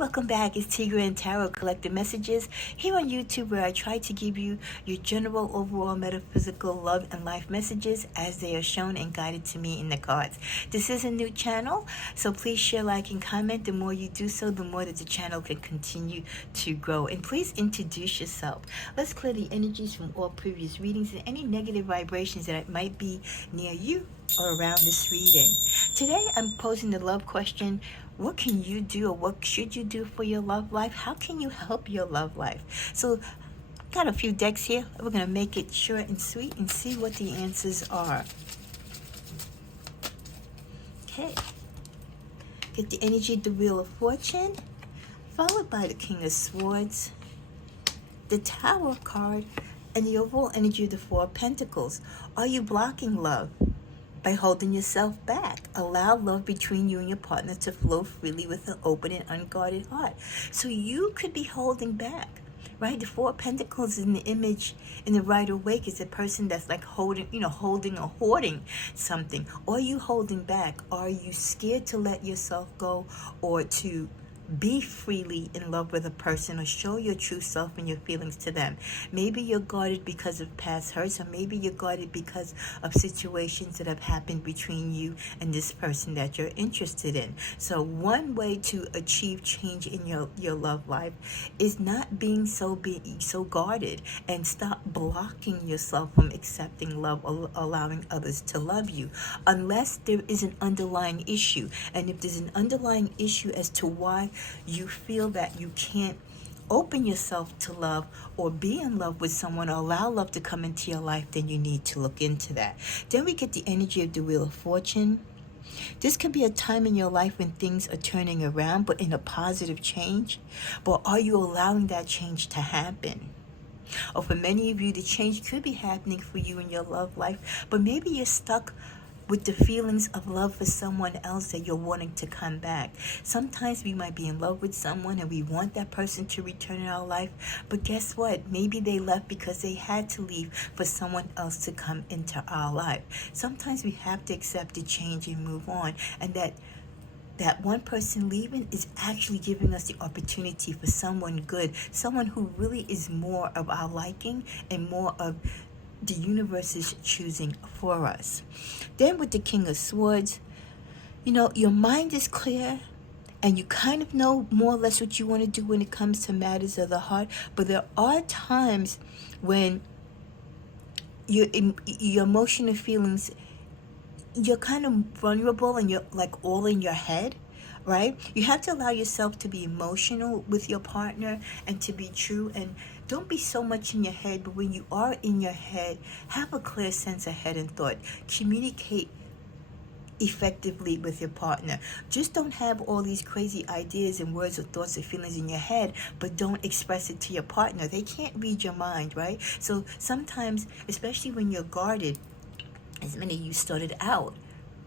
welcome back. It's Tigre and Tarot Collective Messages here on YouTube, where I try to give you your general, overall, metaphysical love and life messages as they are shown and guided to me in the cards. This is a new channel, so please share, like, and comment. The more you do so, the more that the channel can continue to grow. And please introduce yourself. Let's clear the energies from all previous readings and any negative vibrations that might be near you or around this reading. Today, I'm posing the love question. What can you do, or what should you do for your love life? How can you help your love life? So I've got a few decks here. We're going to make it short and sweet and see what the answers are. Okay. Get the energy of the Wheel of Fortune, followed by the King of Swords, the Tower card, and the overall energy of the Four of Pentacles. Are you blocking love by holding yourself back? Allow love between you and your partner to flow freely with an open and unguarded heart. So you could be holding back, right? The Four of Pentacles in the image in the Rider Waite is a person that's like holding or hoarding something. Are you holding back? Are you scared to let yourself go, or to be freely in love with a person, or show your true self and your feelings to them? Maybe you're guarded because of past hurts, or maybe you're guarded because of situations that have happened between you and this person that you're interested in. So one way to achieve change in your love life is not being so guarded, and stop blocking yourself from accepting love or allowing others to love you, unless there is an underlying issue. And if there's an underlying issue as to why you feel that you can't open yourself to love or be in love with someone, or allow love to come into your life, then you need to look into that. Then we get the energy of the Wheel of Fortune. This could be a time in your life when things are turning around, but in a positive change. But are you allowing that change to happen? Or for many of you, the change could be happening for you in your love life, but maybe you're stuck with the feelings of love for someone else that you're wanting to come back. Sometimes we might be in love with someone and we want that person to return in our life, but guess what? Maybe they left because they had to leave for someone else to come into our life. Sometimes we have to accept the change and move on, and that one person leaving is actually giving us the opportunity for someone good, someone who really is more of our liking and more of the universe is choosing for us. Then with the King of Swords, your mind is clear and you kind of know more or less what you want to do when it comes to matters of the heart. But there are times when your emotional feelings, you're kind of vulnerable and you're like all in your head, right? You have to allow yourself to be emotional with your partner and to be true, and don't be so much in your head. But when you are in your head, have a clear sense of head and thought. Communicate effectively with your partner. Just don't have all these crazy ideas and words or thoughts or feelings in your head, but don't express it to your partner. They can't read your mind, right? So sometimes, especially when you're guarded, as many of you started out,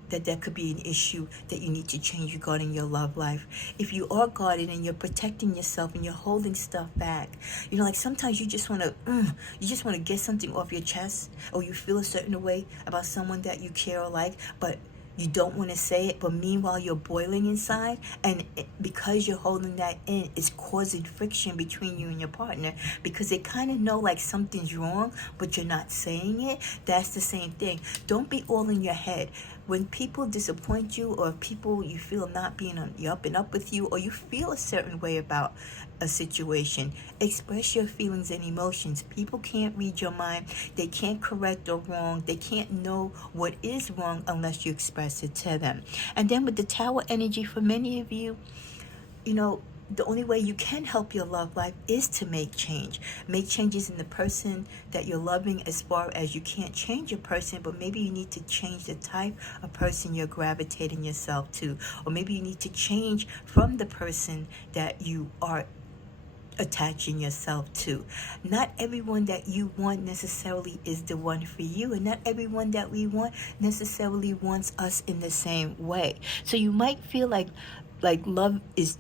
that could be an issue that you need to change regarding your love life. If you are guarded and you're protecting yourself and you're holding stuff back, like sometimes you just want to get something off your chest, or you feel a certain way about someone that you care or like, but you don't want to say it, but meanwhile you're boiling inside, and because you're holding that in, it's causing friction between you and your partner, because they kind of know like something's wrong, but you're not saying it. That's the same thing. Don't be all in your head. When people disappoint you, or people you feel not being on the up and up with you, or you feel a certain way about a situation, express your feelings and emotions. People can't read your mind. They can't correct or wrong. They can't know what is wrong unless you express it to them. And then with the Tower energy, for many of you, the only way you can help your love life is to make change. Make changes in the person that you're loving, as far as you can't change a person, but maybe you need to change the type of person you're gravitating yourself to. Or maybe you need to change from the person that you are attaching yourself to. Not everyone that you want necessarily is the one for you, and not everyone that we want necessarily wants us in the same way. So you might feel like love is,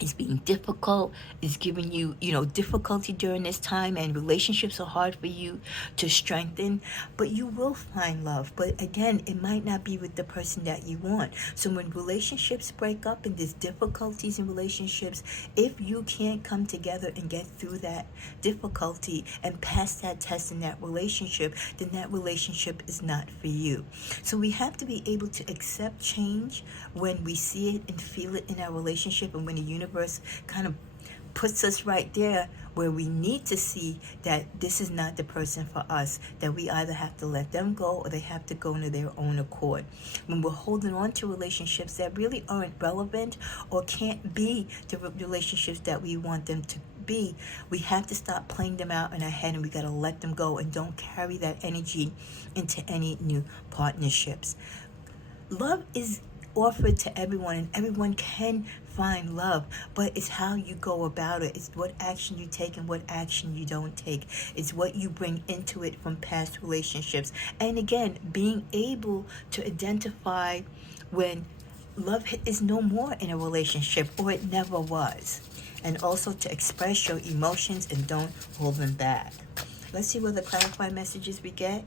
It's being difficult, it's giving you, difficulty during this time, and relationships are hard for you to strengthen, but you will find love. But again, it might not be with the person that you want. So when relationships break up and there's difficulties in relationships, if you can't come together and get through that difficulty and pass that test in that relationship, then that relationship is not for you. So we have to be able to accept change when we see it and feel it in our relationship, and when the universe kind of puts us right there where we need to see that this is not the person for us, that we either have to let them go or they have to go into their own accord. When we're holding on to relationships that really aren't relevant or can't be the relationships that we want them to be, we have to stop playing them out in our head, and we got to let them go and don't carry that energy into any new partnerships. Love is offered to everyone, and everyone can find love, but it's how you go about it. It's what action you take and what action you don't take. It's what you bring into it from past relationships. And again, being able to identify when love is no more in a relationship or it never was. And also to express your emotions and don't hold them back. Let's see what the clarifying messages we get.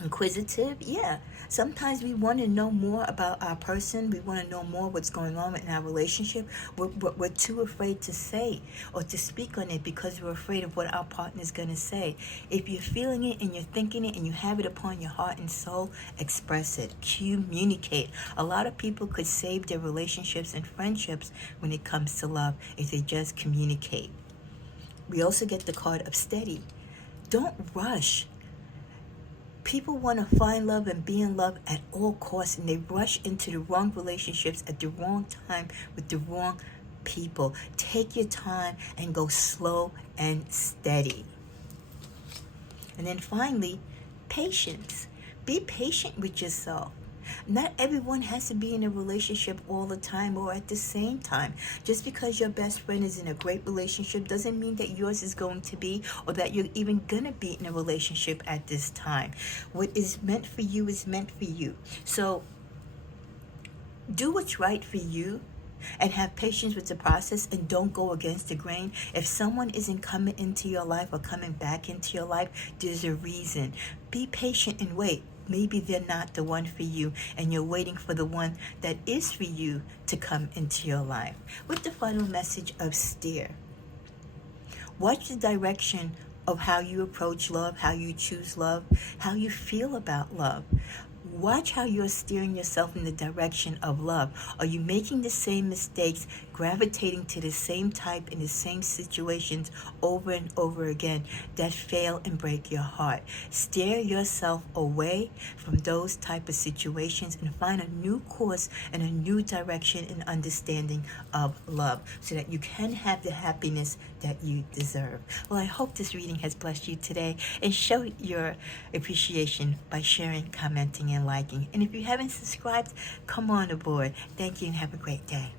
Inquisitive, yeah. Sometimes we want to know more about our person. We want to know more what's going on in our relationship. We're too afraid to say or to speak on it because we're afraid of what our partner's going to say. If you're feeling it and you're thinking it and you have it upon your heart and soul, express it. Communicate. A lot of people could save their relationships and friendships when it comes to love if they just communicate. We also get the card of steady. Don't rush. People want to find love and be in love at all costs, and they rush into the wrong relationships at the wrong time with the wrong people. Take your time and go slow and steady. And then finally, patience. Be patient with yourself. Not everyone has to be in a relationship all the time or at the same time. Just because your best friend is in a great relationship doesn't mean that yours is going to be, or that you're even going to be in a relationship at this time. What is meant for you is meant for you. So do what's right for you and have patience with the process, and don't go against the grain. If someone isn't coming into your life or coming back into your life, there's a reason. Be patient and wait. Maybe they're not the one for you, and you're waiting for the one that is for you to come into your life. With the final message of steer. Watch the direction of how you approach love, how you choose love, how you feel about love. Watch how you're steering yourself in the direction of love. Are you making the same mistakes, gravitating to the same type in the same situations over and over again that fail and break your heart? Steer yourself away from those type of situations and find a new course and a new direction and understanding of love so that you can have the happiness that you deserve. Well, I hope this reading has blessed you today, and show your appreciation by sharing, commenting, and liking. And if you haven't subscribed, come on aboard. Thank you and have a great day.